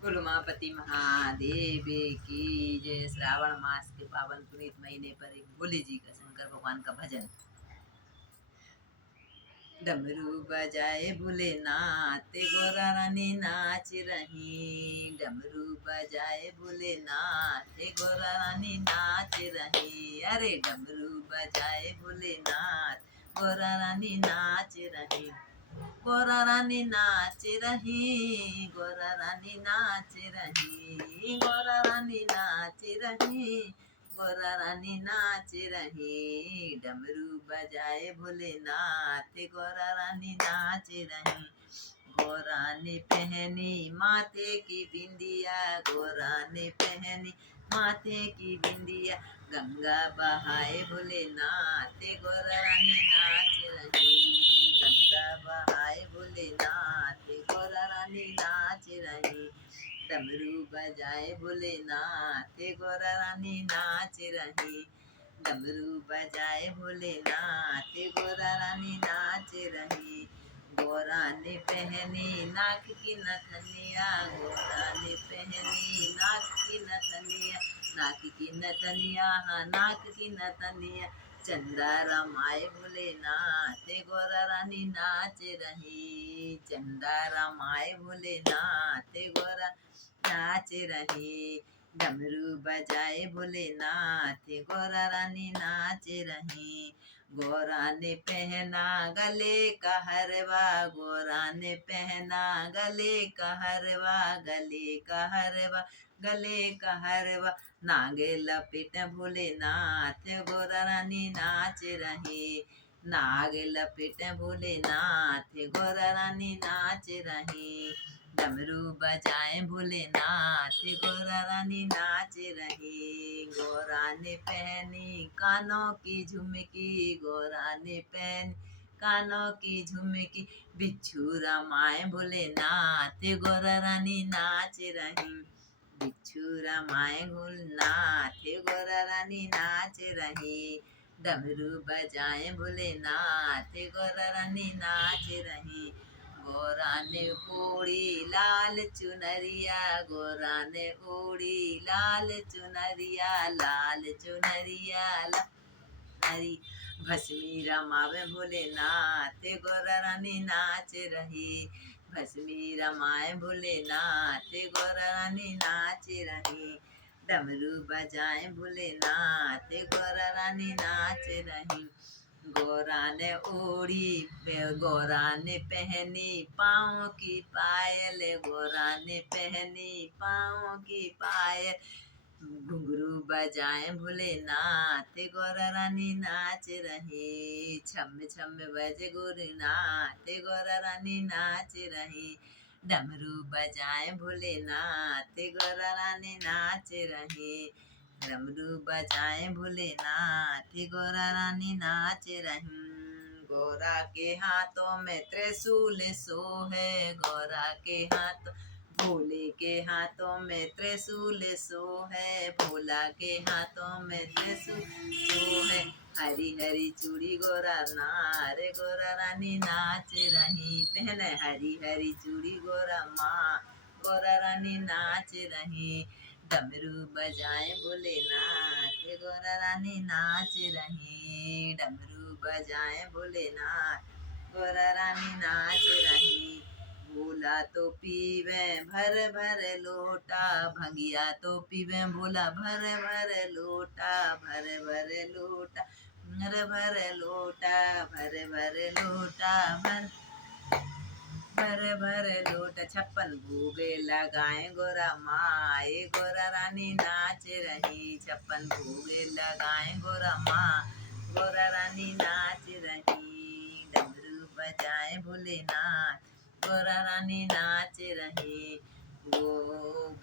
उमापति महादेव की जय। श्रावण मास के पावन पुनीत महीने पर एक भोले जी का, शंकर भगवान का भजन। डमरू बजाए भोलेनाथ गोरा रानी नाच रही। डमरू बजाए भोलेनाथ गोरा रानी नाच रही। अरे डमरू बजाए भोलेनाथ गोरा रानी नाच रही। गोरा रानी नाच रही। गोरा रानी नाच रही। गोरा रानी नाच रही। गोरा रानी नाच रही। डमरू बजाए भोलेनाथ गोरा रानी नाच रही। गोरा ने पहनी माथे की बिंदिया। गोरा ने पहनी माथे की बिंदिया। गंगा बहाए भोलेनाथ गोरा रानी नाच रही। गंगा बहाए भोलेनाथ गोरा रानी नाच रही। डमरू बजाए भोलेनाथ गोरा रानी नाच रही। डमरू बजाए भोलेनाथ गोरा रानी नाच रही। गोरा ने पहनी नाक की नथनिया। गोरा ने पहनी नाक की नथनिया। नाक की नथनिया, हाँ नाक की नथनिया। चंदा रमाए भोलेनाथ गोरा रानी नाच रही। चंदा रमाए भोलेनाथ गोरा नाच रही। डमरू बजाए भोलेनाथ गोरा रानी नाच रही। गोरा ने पहना गले का हरवा। गोरा ने पहना गले का हरवा। गले का हरवा। गले का हरवा। नागे लपेट भोलेनाथ गोरा रानी नाच रही। नाग लपेट भोलेनाथ गोरा रानी नाच रही। डमरू बजाए भोलेनाथ गोरा रानी नाच रही। गोरा ने पहनी कानों की झुमकी। गोरा ने पहनी कानों की झुमकी। बिच्छू रमाए भोलेनाथ गोरा रानी नाच रही। बिच्छू रमाए भोलेनाथ गोरा रानी नाच रही। डमरू बजाए भोलेनाथ गोरा रानी नाच रही। गोरा ने ओढ़ी लाल चुनरिया। गोरा ने ओढ़ी लाल चुनरिया। लाल चुनरिया हरी भस्मी रमावे भोलेनाथ गोरा रानी नाच रही। भस्मी रमाए भोलेनाथ गोरा रानी नाच रही। डमरू बजाए भोलेनाथ गोरा रानी नाच रही। गोरा ने ओढ़ी गोरा ने पहनी पाँव की पायल। गोरा ने पहनी पाँव की पायल। घुंघरू बजाए भोलेनाथ गोरा रानी नाच रही। छम छम बजे गोरीनाथ गोरा रानी नाच रही। डमरू बजाए भोलेनाथ गोरा रानी नाच रही। डमरू बजाए भोलेनाथ गोरा रानी नाच रही। गोरा के हाथों में त्रिशूल सोहे। गोरा के हाथ भोले के हाथों में त्रिशूल सोहे। भोला के हाथों में त्रिशूल सोहे। हरी हरी चूड़ी गोरा नार गोरा रानी नाच रही। पहने हरी हरी चूड़ी गोरा माँ गोरा रानी नाच रही। डमरू बजाए भोलेनाथ गोरा रानी नाच रही। डमरू बजाए भोलेनाथ गोरा रानी नाच रही। भोला तो पीवे भर भर लोटा। भंगिया तो पीवे भोला भर भर लोटा। भर भर लोटा भर भर लोटा। भर भर लोटा भर भर भर लोटा। 56 भोग लगाए गोरा माए गोरा रानी नाच रही। 56 भोग लगाए गोरा माँ गोरा रानी नाच रही। डमरू बजाए भोलेनाथ गोरा रानी नाच रही। वो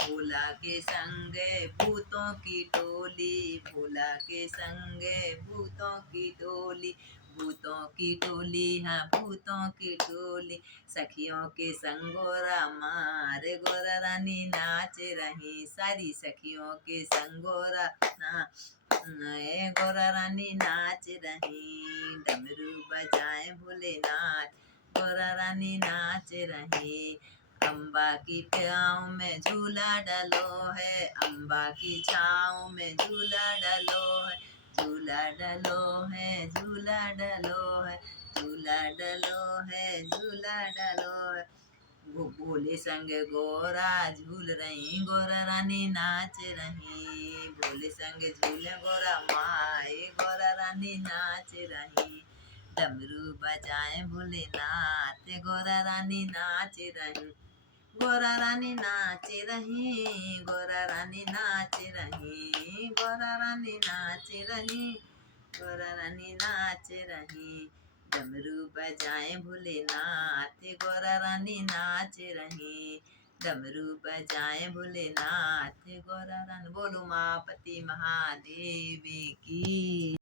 भोला के संग भूतों की टोली। भोला के संग भूतों की टोली। भूतों की टोली, हाँ भूतों की टोली। सखियों के संग गोरा मार गोरा रानी नाच रही। सारी सखियों के संग गोरा गोरा रानी नाच रही। डमरू बजाए भोलेनाथ गोरा रानी नाच रही। अम्बा की छाँव में झूला डलो है, अम्बा की छाँव में झूला डलो है, झूला डलो है, झूला डलो है, झूला डलो है, झूला डलो है। भोले संग गोरा झूल रही, गोरा रानी नाच रही, भोले संग झूले गोरा माए, गोरा रानी नाच रही। डमरू बजाए भोलेनाथ, गोरा रानी नाच रही, गोरा रानी नाच रही, गोरा रानी नाच रही, गोरा रानी नाच रही, गोरा रानी नाच रही। डमरू बजाए भोलेनाथ, गोरा रानी नाच रही, डमरू बजाए भोलेनाथ, गोरा रानी। बोलो मापति महादेव की।